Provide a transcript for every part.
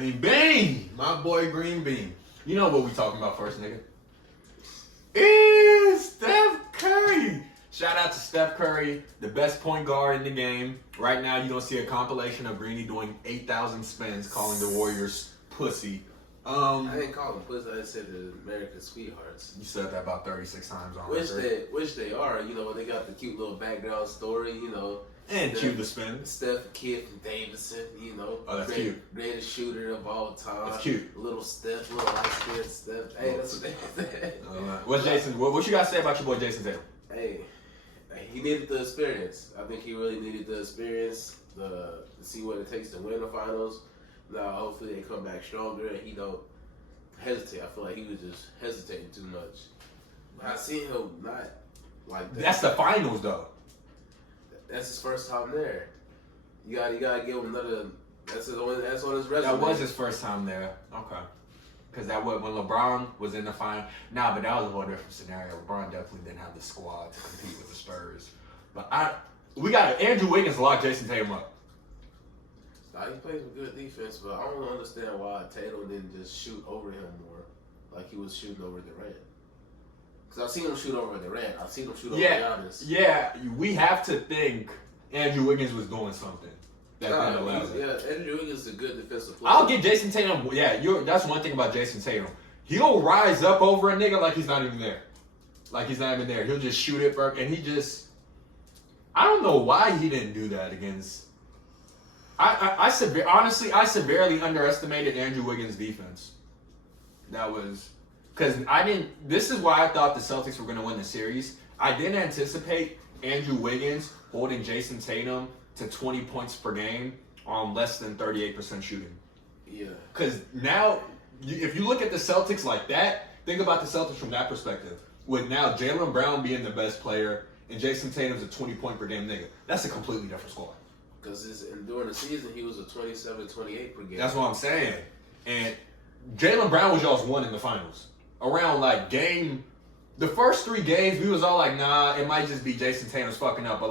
Green Bean. My boy Green Bean. You know what we talking about first, nigga? Is Steph Curry. Shout out to Steph Curry, the best point guard in the game. Right now, you're going to see a compilation of Greeny doing 8,000 spins calling the Warriors pussy. I didn't call them pussy. I said the American sweethearts. You said that about 36 times on Which they are. You know, they got the cute little background story, you know. And cue the spin. Steph Kid from Davidson, you know. Oh, that's cute. Greatest shooter of all time. That's cute. Little Steph, little light-skinned Steph. Hey, that's what they said. What's Jason? What you got to say about your boy Jason Tatum? Hey, he needed the experience. I think he really needed the experience to see what it takes to win the finals. Now, hopefully they come back stronger and he don't hesitate. I feel like he was just hesitating too much. But I seen him not like that. That's the finals, though. That's his first time there. You gotta give him another. That's on his resume. That was his first time there. Okay. Because that was when LeBron was in the final. Nah, but that was a whole different scenario. LeBron definitely didn't have the squad to compete with the Spurs. But we got Andrew Wiggins lock Jason Tatum up. Nah, he plays some good defense, but I don't understand why Tatum didn't just shoot over him more, like he was shooting over Durant. Because I've seen him shoot over Durant. I've seen him shoot over Giannis. Yeah, we have to think Andrew Wiggins was doing something. Andrew Wiggins is a good defensive player. I'll give Jason Tatum. Yeah, that's one thing about Jason Tatum. He'll rise up over a nigga like he's not even there. Like he's not even there. He'll just shoot it, and he just. I don't know why he didn't do that against. Honestly, I severely underestimated Andrew Wiggins' defense. That was because I didn't. This is why I thought the Celtics were going to win the series. I didn't anticipate Andrew Wiggins holding Jason Tatum to 20 points per game on less than 38% shooting. Yeah. Because now, if you look at the Celtics like that, think about the Celtics from that perspective. With now Jaylen Brown being the best player and Jason Tatum's a 20-point per game nigga, that's a completely different squad. Because during the season, he was a 27, 28 per game. That's what I'm saying. And Jaylen Brown was y'all's one in the finals. Around the first 3 games, we was all like, nah, it might just be Jason Tatum's fucking up. But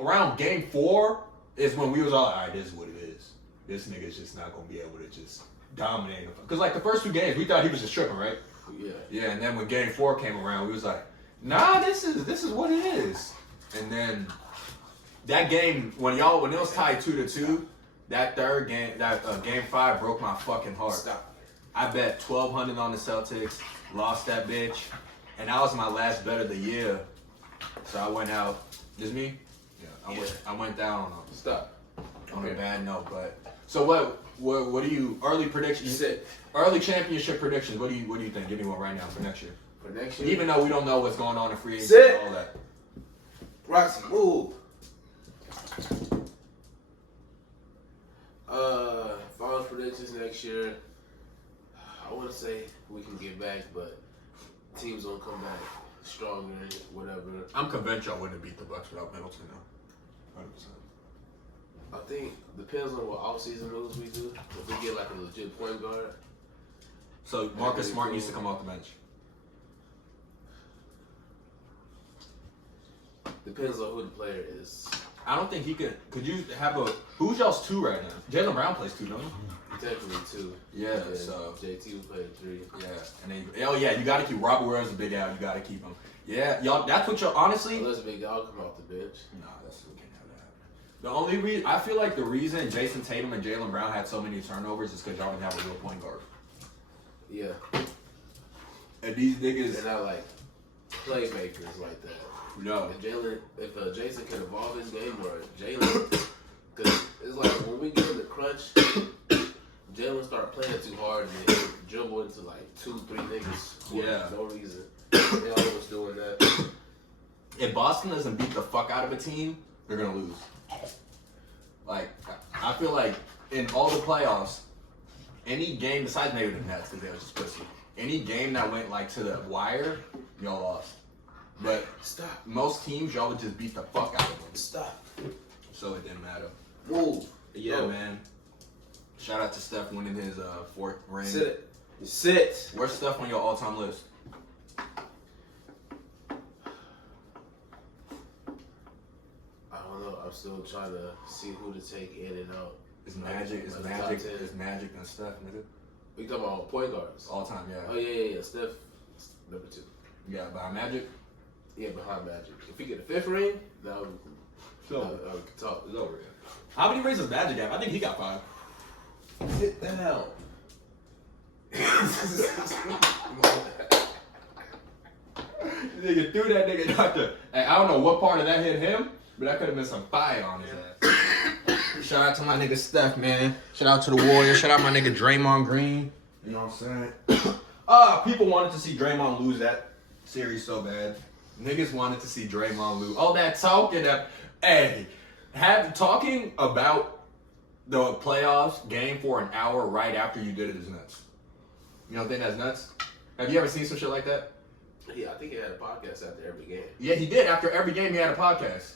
around game 4 is when we was all like, all right, this is what it is. This nigga's just not going to be able to just dominate. Because the first 2 games, we thought he was just tripping, right? Yeah. Yeah, and then when game 4 came around, we was like, nah, this is what it is. And then that game, when it was tied 2-2, that third game, game 5 broke my fucking heart. Stop. I bet $1,200 on the Celtics, lost that bitch, and that was my last bet of the year. So I went out. Just me? Yeah. I went down on a bad note. But so what do you early predictions? Early championship predictions. What do you think? Give me one right now for next year. For next year, even though we don't know what's going on in free agency and all that. Roxy, move. Finals predictions next year. I want to say we can get back, but teams gonna come back stronger, whatever. I'm convinced y'all wouldn't beat the Bucks without Middleton, though. 100%. I think depends on what off-season moves we do. If we get a legit point guard. So Marcus Smart needs to come off the bench. Depends on who the player is. I don't think he could. Could you have who's y'all's 2 right now? Jaylen Brown plays 2, don't he? Technically 2. Yeah, so JT was playing 3. Yeah, and then you got to keep Robert Williams a big out. You got to keep him. Yeah, y'all. That's what y'all honestly. Unless Big Dog come off the bench. Nah, we can't have that happen. The only reason I feel like the reason Jason Tatum and Jaylen Brown had so many turnovers is because y'all didn't have a real point guard. Yeah. And these niggas, they're not playmakers like that. No. If Jason can evolve his game, or Jaylen, because it's like when we get in the crunch, Jaylen start playing too hard and then dribble into 2-3 niggas for no reason. They always doing that. If Boston doesn't beat the fuck out of a team, they're gonna lose. I feel like in all the playoffs, any game besides maybe the Nets because they were just pussy. Any game that went to the wire, y'all lost. But most teams, y'all would just beat the fuck out of them. Stop. So it didn't matter. Move. Yeah, man. Shout out to Steph winning his 4th ring. Sit. Where's Steph on your all-time list? I don't know. I'm still trying to see who to take in and out. It's Magic. It's Magic. It's Magic and Steph, nigga. We talking about point guards. All time, yeah. Oh yeah. Steph, number 2. Yeah, behind Magic. Yeah, behind Magic. If we get a 5th ring, now we So can talk. it's over. Yeah. How many rings does Magic have? I think he got 5. Sit down. Nigga threw that nigga doctor. Hey, I don't know what part of that hit him, but that could have been some fire on his ass. Shout out to my nigga Steph, man. Shout out to the Warriors. Shout out my nigga Draymond Green. You know what I'm saying? People wanted to see Draymond lose that series so bad. Niggas wanted to see Draymond lose. All that talking that, hey, talking about the playoffs game for an hour right after you did it is nuts. You don't think that's nuts? Have you ever seen some shit like that? Yeah, I think he had a podcast after every game. Yeah, he did. After every game, he had a podcast.